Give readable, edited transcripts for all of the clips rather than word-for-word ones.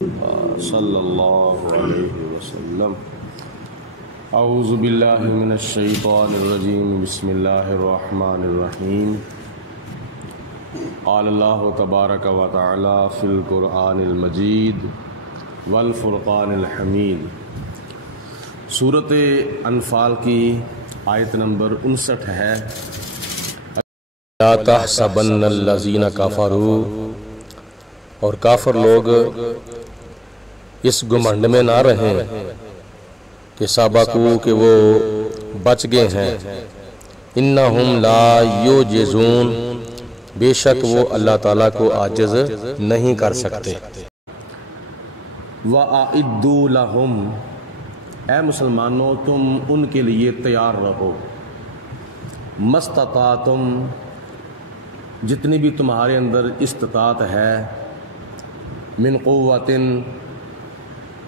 صلی اللہ علیہ وسلم۔ اعوذ باللہ من الشیطان الرجیم، بسم اللہ الرحمن الرحیم۔ قال اللہ تبارک و تعالی فی القرآن المجید والفرقان الحمید۔ سورت انفال کی آیت نمبر 59 ہے، لا تحسبن الذین کفروا، اور کافر لوگ اس گمنڈ میں نہ رہیں کہ سابقو کہ وہ بچ گئے ہیں، انہم لا یعجزون، بے شک وہ اللہ تعالیٰ کو عاجز نہیں کر سکتے۔ وَأَعِدُّوا لَهُمْ، اے مسلمانوں تم ان کے لیے تیار رہو، مَسْتَطَعْتُمْ، جتنی بھی تمہارے اندر استطاعت ہے، من قوتٍ،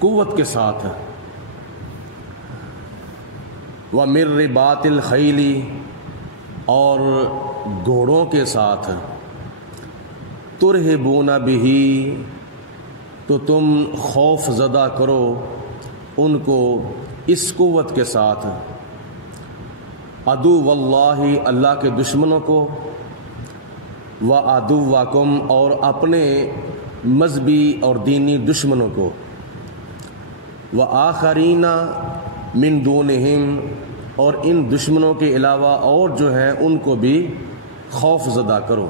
قوت کے ساتھ، وَمِن رِبَاطِ الْخَيْلِ، اور گھوڑوں کے ساتھ، تُرْهِبُونَ بِهِ، تو تم خوف زدہ کرو ان کو اس قوت کے ساتھ، عدو واللہ، اللہ کے دشمنوں کو، وَعَدُوَّكُمْ، اور اپنے مذہبی اور دینی دشمنوں کو، وآخرین من دونہم، اور ان دشمنوں کے علاوہ اور جو ہیں ان کو بھی خوف زدہ کرو،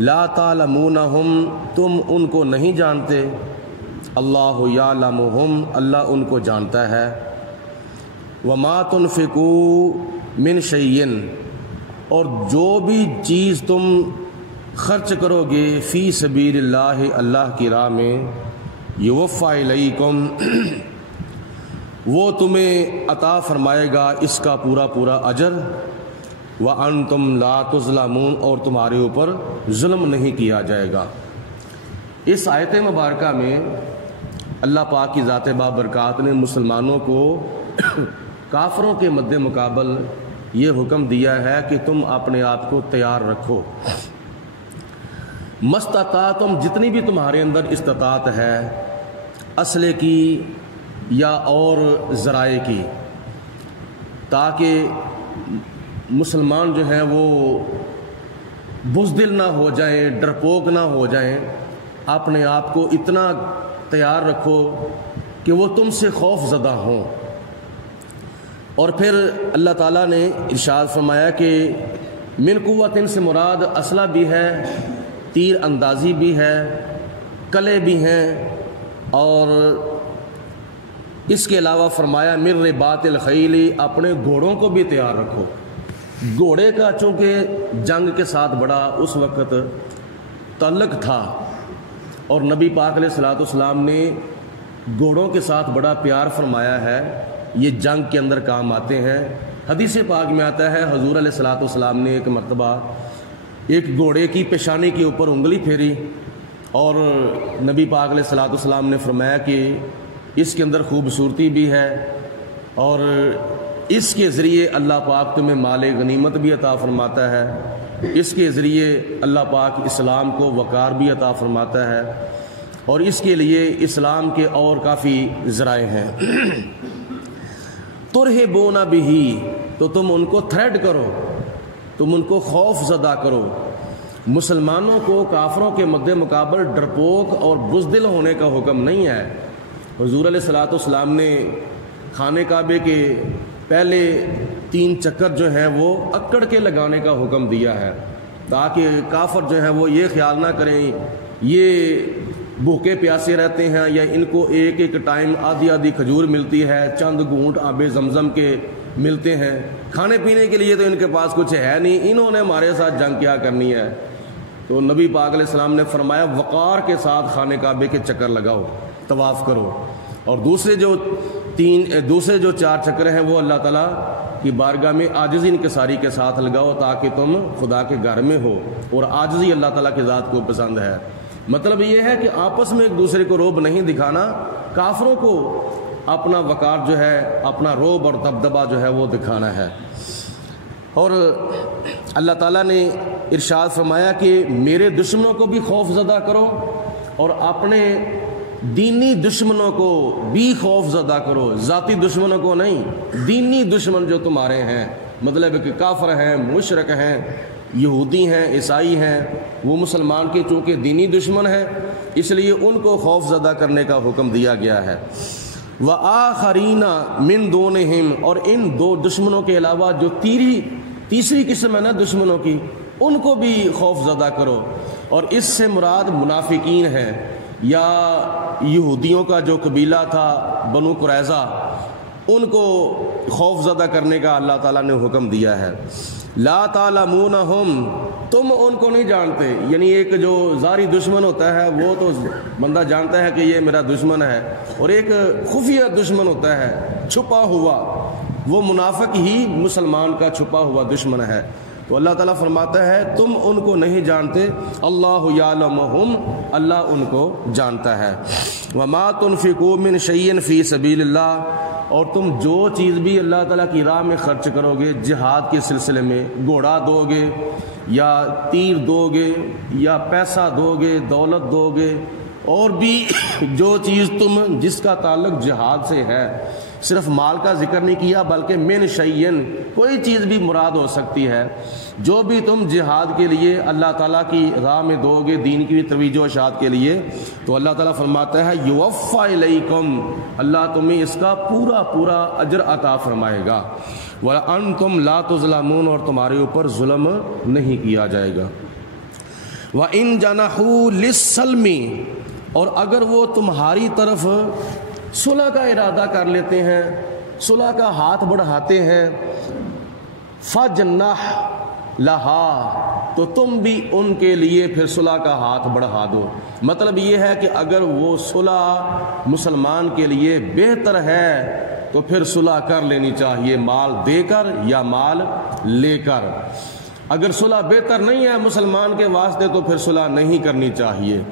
لا تعلمونہم، تم ان کو نہیں جانتے، اللہ یعلمہم، اللہ ان کو جانتا ہے، وما تنفقوا من شیء، اور جو بھی چیز تم خرچ کرو گے فی سبیل اللہ، اللہ کی راہ میں، یوفی الیکم، وہ تمہیں عطا فرمائے گا اس کا پورا پورا اجر، وانتم لا تظلمون، اور تمہارے اوپر ظلم نہیں کیا جائے گا۔ اس آیت مبارکہ میں اللہ پاک کی ذات بابرکات نے مسلمانوں کو کافروں کے مد مقابل یہ حکم دیا ہے کہ تم اپنے آپ کو تیار رکھو، مستطاعتم، جتنی بھی تمہارے اندر استطاعت ہے، اسلحے کی یا اور ذرائع کی، تاکہ مسلمان جو ہیں وہ بزدل نہ ہو جائیں، ڈرپوک نہ ہو جائیں، اپنے آپ کو اتنا تیار رکھو کہ وہ تم سے خوف زدہ ہوں۔ اور پھر اللہ تعالیٰ نے ارشاد فرمایا کہ من قوت سے مراد اسلحہ بھی ہے، تیر اندازی بھی ہے، کلے بھی ہیں، اور اس کے علاوہ فرمایا من رباط الخیل، اپنے گھوڑوں کو بھی تیار رکھو۔ گھوڑے کا چونکہ جنگ کے ساتھ بڑا اس وقت تعلق تھا، اور نبی پاک علیہ الصلوۃ والسلام نے گھوڑوں کے ساتھ بڑا پیار فرمایا ہے، یہ جنگ کے اندر کام آتے ہیں۔ حدیث پاک میں آتا ہے حضور علیہ الصلوۃ والسلام نے ایک مرتبہ ایک گھوڑے کی پیشانی کے اوپر انگلی پھیری، اور نبی پاک علیہ الصلوۃ والسلام نے فرمایا کہ اس کے اندر خوبصورتی بھی ہے، اور اس کے ذریعے اللہ پاک تمہیں مال غنیمت بھی عطا فرماتا ہے، اس کے ذریعے اللہ پاک اسلام کو وقار بھی عطا فرماتا ہے، اور اس کے لیے اسلام کے اور کافی ذرائع ہیں۔ ترہبون بہ، تو تم ان کو تھریٹ کرو، تم ان کو خوف زدہ کرو۔ مسلمانوں کو کافروں کے مد مقابل ڈرپوک اور بزدل ہونے کا حکم نہیں ہے۔ حضور علیہ الصلوۃ والسلام نے خانہ کعبے کے پہلے 3 چکر جو ہیں وہ اکڑ کے لگانے کا حکم دیا ہے، تاکہ کافر جو ہیں وہ یہ خیال نہ کریں یہ بھوکے پیاسے رہتے ہیں، یا ان کو ایک ایک ٹائم آدھی آدھی کھجور ملتی ہے، چند گھونٹ آب زمزم کے ملتے ہیں، کھانے پینے کے لیے تو ان کے پاس کچھ ہے نہیں، انہوں نے ہمارے ساتھ جنگ کیا کرنی ہے۔ تو نبی پاک علیہ السلام نے فرمایا وقار کے ساتھ خانہ کعبے کے چکر لگاؤ، طواف کرو، اور دوسرے جو 4 چکر ہیں وہ اللہ تعالیٰ کی بارگاہ میں عاجزی انکساری کے ساتھ لگاؤ، تاکہ تم خدا کے گھر میں ہو، اور عاجزی اللہ تعالیٰ کی ذات کو پسند ہے۔ مطلب یہ ہے کہ آپس میں ایک دوسرے کو روب نہیں دکھانا، کافروں کو اپنا وقار جو ہے، اپنا روب اور دبدبہ جو ہے وہ دکھانا ہے۔ اور اللہ تعالیٰ نے ارشاد فرمایا کہ میرے دشمنوں کو بھی خوف زدہ کرو اور اپنے دینی دشمنوں کو بھی خوف زدہ کرو، ذاتی دشمنوں کو نہیں، دینی دشمن جو تمہارے ہیں، مطلب کہ کافر ہیں، مشرک ہیں، یہودی ہیں، عیسائی ہیں، وہ مسلمان کے چونکہ دینی دشمن ہیں اس لیے ان کو خوف زدہ کرنے کا حکم دیا گیا ہے۔ وآخرین من دونہم، اور ان دو دشمنوں کے علاوہ جو تیسری قسم ہے نا دشمنوں کی، ان کو بھی خوف زدہ کرو، اور اس سے مراد منافقین ہیں یا یہودیوں کا جو قبیلہ تھا بنو قریظہ، ان کو خوف زدہ کرنے کا اللہ تعالیٰ نے حکم دیا ہے۔ لا تعلمونہم، تم ان کو نہیں جانتے، یعنی ایک جو ظاہری دشمن ہوتا ہے وہ تو بندہ جانتا ہے کہ یہ میرا دشمن ہے، اور ایک خفیہ دشمن ہوتا ہے چھپا ہوا، وہ منافق ہی مسلمان کا چھپا ہوا دشمن ہے۔ تو اللہ تعالیٰ فرماتا ہے تم ان کو نہیں جانتے، اللہ یعلمہم، اللہ ان کو جانتا ہے۔ وما تنفقوا من شیء فی سبیل اللہ، اور تم جو چیز بھی اللہ تعالیٰ کی راہ میں خرچ کرو گے جہاد کے سلسلے میں، گھوڑا دو گے یا تیر دو گے یا پیسہ دو گے، دولت دو گے، اور بھی جو چیز تم جس کا تعلق جہاد سے ہے، صرف مال کا ذکر نہیں کیا بلکہ من شیئن، کوئی چیز بھی مراد ہو سکتی ہے، جو بھی تم جہاد کے لیے اللہ تعالیٰ کی راہ میں دو گے، دین کی ترویج و اشاعت کے لیے، تو اللہ تعالیٰ فرماتا ہے یوفا الیکم، اللہ تمہیں اس کا پورا پورا اجر عطا فرمائے گا، وانتم لا تظلمون، اور تمہارے اوپر ظلم نہیں کیا جائے گا۔ وان جنحوا للسلم، اور اگر وہ تمہاری طرف صلح کا ارادہ کر لیتے ہیں، صلح کا ہاتھ بڑھاتے ہیں، فجنح لہا، تو تم بھی ان کے لیے پھر صلح کا ہاتھ بڑھا دو۔ مطلب یہ ہے کہ اگر وہ صلح مسلمان کے لیے بہتر ہے تو پھر صلح کر لینی چاہیے، مال دے کر یا مال لے کر۔ اگر صلح بہتر نہیں ہے مسلمان کے واسطے تو پھر صلح نہیں کرنی چاہیے۔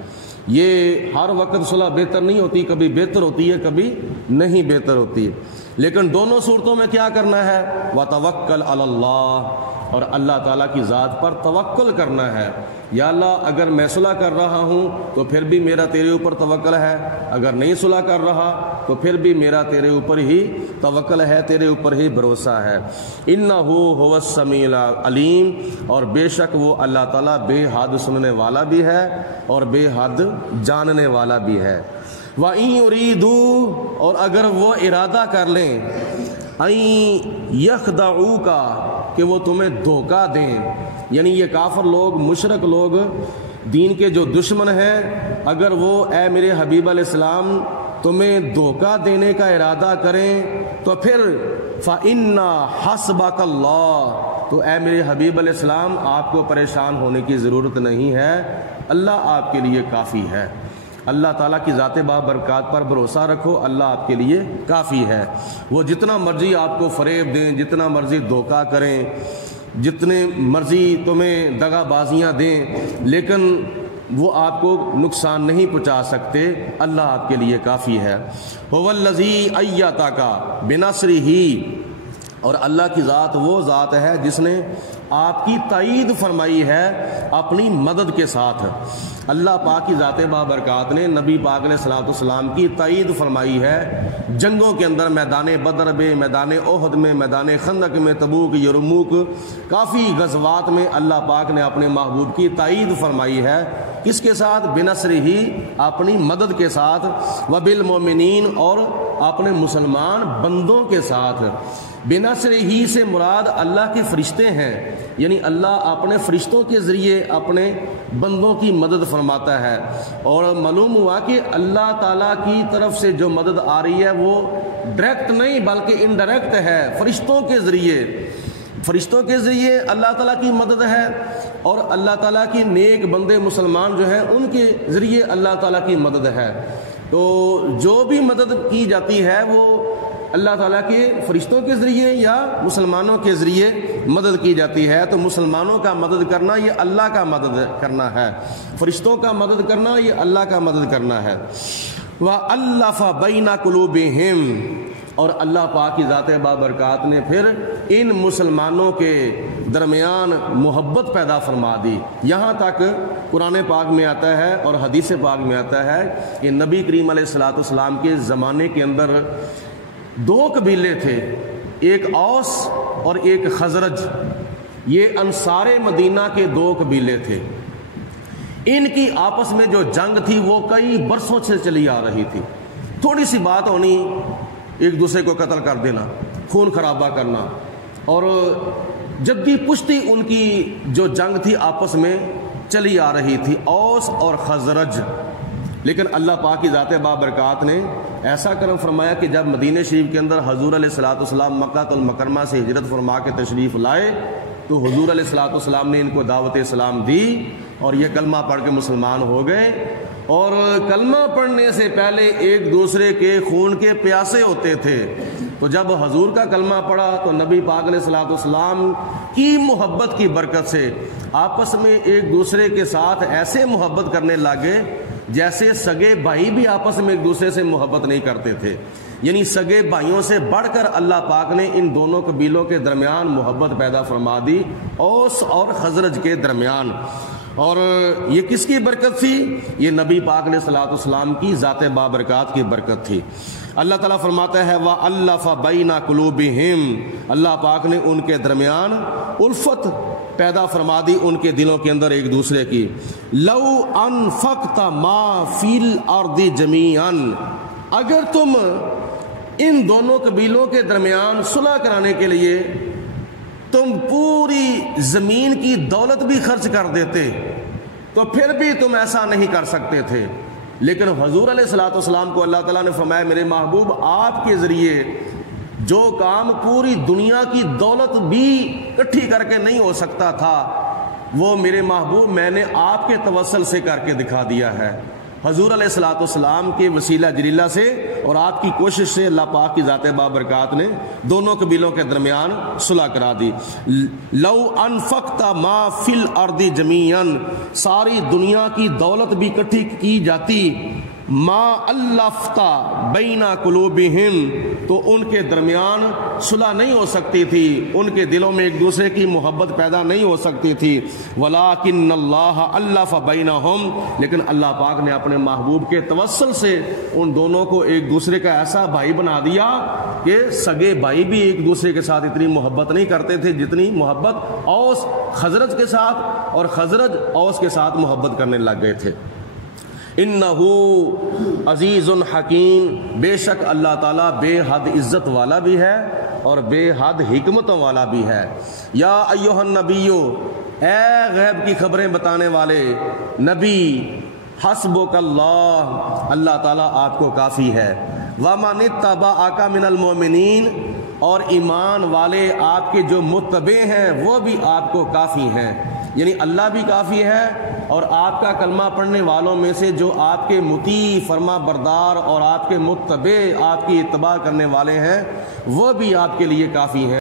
یہ ہر وقت صلح بہتر نہیں ہوتی، کبھی بہتر ہوتی ہے کبھی نہیں بہتر ہوتی ہے، لیکن دونوں صورتوں میں کیا کرنا ہے؟ وتوکل علی اللہ، اور اللہ تعالیٰ کی ذات پر توکل کرنا ہے۔ یا اللہ اگر میں صلح کر رہا ہوں تو پھر بھی میرا تیرے اوپر توکل ہے، اگر نہیں صلح کر رہا تو پھر بھی میرا تیرے اوپر ہی توکل ہے، تیرے اوپر ہی بھروسہ ہے۔ انہ هو السمیع العلیم، اور بے شک وہ اللہ تعالیٰ بے حد سننے والا بھی ہے اور بے حد جاننے والا بھی ہے۔ وَإِن يُرِيدُوا، اور اگر وہ ارادہ کر لیں، أَن يَخْدَعُوكَ، کہ وہ تمہیں دھوکہ دیں، یعنی یہ کافر لوگ، مشرک لوگ، دین کے جو دشمن ہیں، اگر وہ اے میرے حبیب علیہ السلام تمہیں دھوکہ دینے کا ارادہ کریں تو پھر فَإِنَّ حَسْبَكَ اللَّهُ، تو اے میرے حبیب علیہ السلام آپ کو پریشان ہونے کی ضرورت نہیں ہے، اللہ آپ کے لیے کافی ہے۔ اللہ تعالیٰ کی ذات بابرکات پر بھروسہ رکھو، اللہ آپ کے لیے کافی ہے۔ وہ جتنا مرضی آپ کو فریب دیں، جتنا مرضی دھوکہ کریں، جتنے مرضی تمہیں دغا بازیاں دیں، لیکن وہ آپ کو نقصان نہیں پہنچا سکتے، اللہ آپ کے لیے کافی ہے۔ هو الذی ایتک بنصرہ، اور اللہ کی ذات وہ ذات ہے جس نے آپ کی تائید فرمائی ہے اپنی مدد کے ساتھ۔ اللہ پاک کی ذات بابرکات نے نبی پاک علیہ الصلوۃ والسلام کی تائید فرمائی ہے جنگوں کے اندر، میدان بدر میں، میدان احد میں، میدان خندق میں، تبوک، یرموک، کافی غزوات میں اللہ پاک نے اپنے محبوب کی تائید فرمائی ہے۔ کس کے ساتھ؟ بنصرہ، اپنی مدد کے ساتھ، وبالمؤمنین، اور اپنے مسلمان بندوں کے ساتھ۔ بنصرہ سے مراد اللہ کے فرشتے ہیں، یعنی اللہ اپنے فرشتوں کے ذریعے اپنے بندوں کی مدد فرماتا ہے، اور معلوم ہوا کہ اللہ تعالیٰ کی طرف سے جو مدد آ رہی ہے وہ ڈائریکٹ نہیں بلکہ انڈائریکٹ ہے، فرشتوں کے ذریعے، فرشتوں کے ذریعے اللہ تعالیٰ کی مدد ہے، اور اللہ تعالیٰ کی نیک بندے مسلمان جو ہیں ان کے ذریعے اللہ تعالیٰ کی مدد ہے۔ تو جو بھی مدد کی جاتی ہے وہ اللہ تعالیٰ کے فرشتوں کے ذریعے یا مسلمانوں کے ذریعے مدد کی جاتی ہے۔ تو مسلمانوں کا مدد کرنا یہ اللہ کا مدد کرنا ہے، فرشتوں کا مدد کرنا یہ اللہ کا مدد کرنا ہے۔ وَأَلَّفَ بَيْنَ قُلُوبِهِمْ، اور اللہ پاک کی ذات بابرکات نے پھر ان مسلمانوں کے درمیان محبت پیدا فرما دی. یہاں تک قرآن پاک میں آتا ہے اور حدیث پاک میں آتا ہے کہ نبی کریم علیہ الصلوۃ والسلام کے زمانے کے اندر دو قبیلے تھے، ایک اوس اور ایک خزرج. یہ انصار مدینہ کے دو قبیلے تھے. ان کی آپس میں جو جنگ تھی وہ کئی برسوں سے چلی آ رہی تھی. تھوڑی سی بات ہونی، ایک دوسرے کو قتل کر دینا، خون خرابہ کرنا، اور جدی پشتی ان کی جو جنگ تھی آپس میں چلی آ رہی تھی، اوس اور خزرج. لیکن اللہ پاک کی ذات بابرکات نے ایسا کرم فرمایا کہ جب مدینہ شریف کے اندر حضور علیہ الصلوۃ والسلام مکہ المکرمہ سے ہجرت فرما کے تشریف لائے تو حضور علیہ الصلوۃ والسلام نے ان کو دعوت اسلام دی اور یہ کلمہ پڑھ کے مسلمان ہو گئے. اور کلمہ پڑھنے سے پہلے ایک دوسرے کے خون کے پیاسے ہوتے تھے. تو جب حضور کا کلمہ پڑھا تو نبی پاک علیہ الصلوۃ والسلام کی محبت کی برکت سے آپس میں ایک دوسرے کے ساتھ ایسے محبت کرنے لگے جیسے سگے بھائی بھی آپس میں ایک دوسرے سے محبت نہیں کرتے تھے. یعنی سگے بھائیوں سے بڑھ کر اللہ پاک نے ان دونوں قبیلوں کے درمیان محبت پیدا فرما دی، اوس اور خزرج کے درمیان. اور یہ کس کی برکت تھی؟ یہ نبی پاک علیہ الصلوۃ والسلام کی ذات بابرکات کی برکت تھی. اللہ تعالیٰ فرماتا ہے وَأَلَّفَ بَيْنَ قُلُوبِهِمْ، اللہ پاک نے ان کے درمیان الفت پیدا فرما دی، ان کے دلوں کے اندر ایک دوسرے کی. لَوْ أَنفَقْتَ مَا فِي الْأَرْضِ جَمِيعًا، اگر تم ان دونوں قبیلوں کے درمیان صلح کرانے کے لیے تم پوری زمین کی دولت بھی خرچ کر دیتے تو پھر بھی تم ایسا نہیں کر سکتے تھے. لیکن حضور علیہ الصلوۃ والسلام کو اللہ تعالیٰ نے فرمایا میرے محبوب آپ کے ذریعے جو کام پوری دنیا کی دولت بھی اکٹھی کر کے نہیں ہو سکتا تھا وہ میرے محبوب میں نے آپ کے توسل سے کر کے دکھا دیا ہے. حضور علیہ الصلوۃ والسلام کے وسیلہ جلیلہ سے اور آپ کی کوشش سے اللہ پاک کی ذات بابرکات نے دونوں قبیلوں کے درمیان صلح کرا دی. لو انفقت ما فی الارض جمیعا، ساری دنیا کی دولت بھی اکٹھی کی جاتی، ما الفت بین قلوبہم، تو ان کے درمیان صلح نہیں ہو سکتی تھی، ان کے دلوں میں ایک دوسرے کی محبت پیدا نہیں ہو سکتی تھی. ولکن اللہ الف بینہم، لیکن اللہ پاک نے اپنے محبوب کے توسل سے ان دونوں کو ایک دوسرے کا ایسا بھائی بنا دیا کہ سگے بھائی بھی ایک دوسرے کے ساتھ اتنی محبت نہیں کرتے تھے جتنی محبت اوس خزرج کے ساتھ اور خزرج اوس کے ساتھ محبت کرنے لگ گئے تھے. انہو عزیز حکیم، بے شک اللہ تعالیٰ بے حد عزت والا بھی ہے اور بے حد حکمتوں والا بھی ہے. یا ایہا النبیو، اے غیب کی خبریں بتانے والے نبی، حسبک اللہ، اللہ تعالیٰ آپ کو کافی ہے. ومن اتبعک من المؤمنین، اور ایمان والے آپ کے جو متبع ہیں وہ بھی آپ کو کافی ہیں. یعنی اللہ بھی کافی ہے اور آپ کا کلمہ پڑھنے والوں میں سے جو آپ کے مطیع فرما بردار اور آپ کے متبع، آپ کی اتباع کرنے والے ہیں وہ بھی آپ کے لیے کافی ہیں.